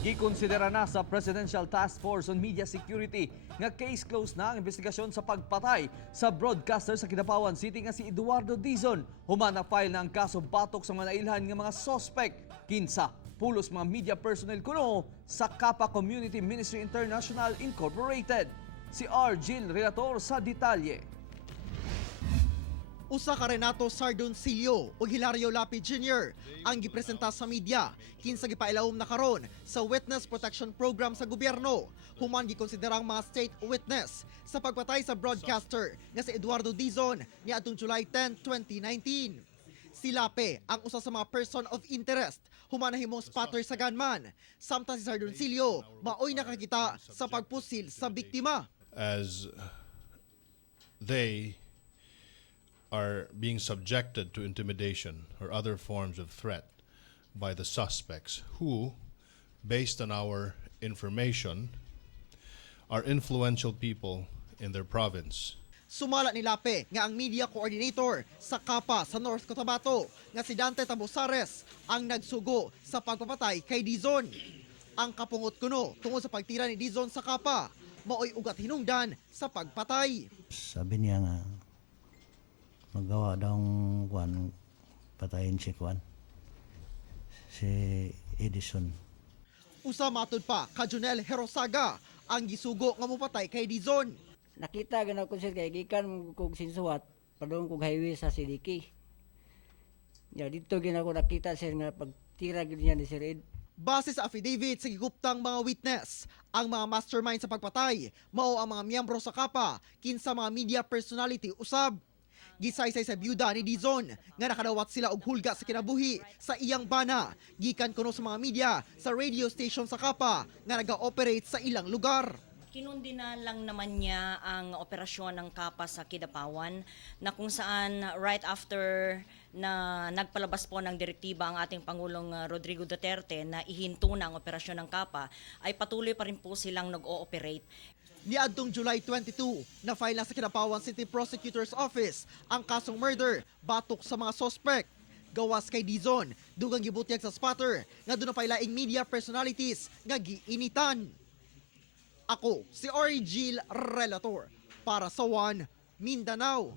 Gikonsidera na sa Presidential Task Force on Media Security nga case closed na ang investigasyon sa pagpatay sa broadcaster sa Kidapawan City nga si Eduardo Dizon. Human na file na ang kaso batok sa mga nailhan nga mga suspek. Kinsa, pulos mga media personnel kuno sa KAPA Community Ministry International Incorporated. Si R. Gil Relator sa detalye. Usa ka Renato Sardoncillo o Hilario Lapid Jr. ang gipresenta sa media kinsa gipailawom na karon sa Witness Protection Program sa gobyerno. Human gikonsiderang mga state witness sa pagpatay sa broadcaster nga si Eduardo Dizon niadtong July 10, 2019. Si Lape ang usa sa mga person of interest human nahimong spotter sa gunman. Samtang si Sardoncillo maoy nakakita sa pagpusil sa biktima. As they are being subjected to intimidation or other forms of threat by the suspects who, based on our information, are influential people in their province. Sumala ni Lape nga ang media coordinator sa KAPA sa North Cotabato nga si Dante Tabosares ang nagsugo sa pagpapatay kay Dizon. Ang kapungot kuno tungod sa pagtira ni Dizon sa KAPA, maoy ugat hinungdan sa pagpatay. Sabi niya nga, magawa daw ng kwan, patayin si kwan, si Edison. Usa matud pa ka Junel Herosaga ang gisugo nga mopatay kay Dizon. Nakita ganaw ko sir kay gikan kog sinsuwat padung kog highway sa Sidiki. Ya dito gina ko nakita sir nga pagtira gid niya ni Sir Ed. Base sa affidavit sa giguptang mga witness, ang mga mastermind sa pagpatay mao ang mga miyembro sa KAPA kinsa mga media personality usab. Gisaysay sa byuda ni Dizon nga nakadawat sila og hulga sa kinabuhi sa iyang bana gikan kuno sa mga media sa radio station sa KAPA nga naga-operate sa ilang lugar. Kinundi na lang naman niya ang operasyon ng KAPA sa Kidapawan na kung saan right after na nagpalabas po ng direktiba ang ating Pangulong Rodrigo Duterte na ihinto na ang operasyon ng KAPA ay patuloy pa rin po silang nag-ooperate. Niadtong July 22, na-file na sa Kidapawan City Prosecutor's Office ang kasong murder batok sa mga suspect. Gawas kay Dizon, dugang gibutyag sa spotter nga doon na pailaing media personalities nga giinitan. Ako, si R. Gil Relator, para sa One Mindanao.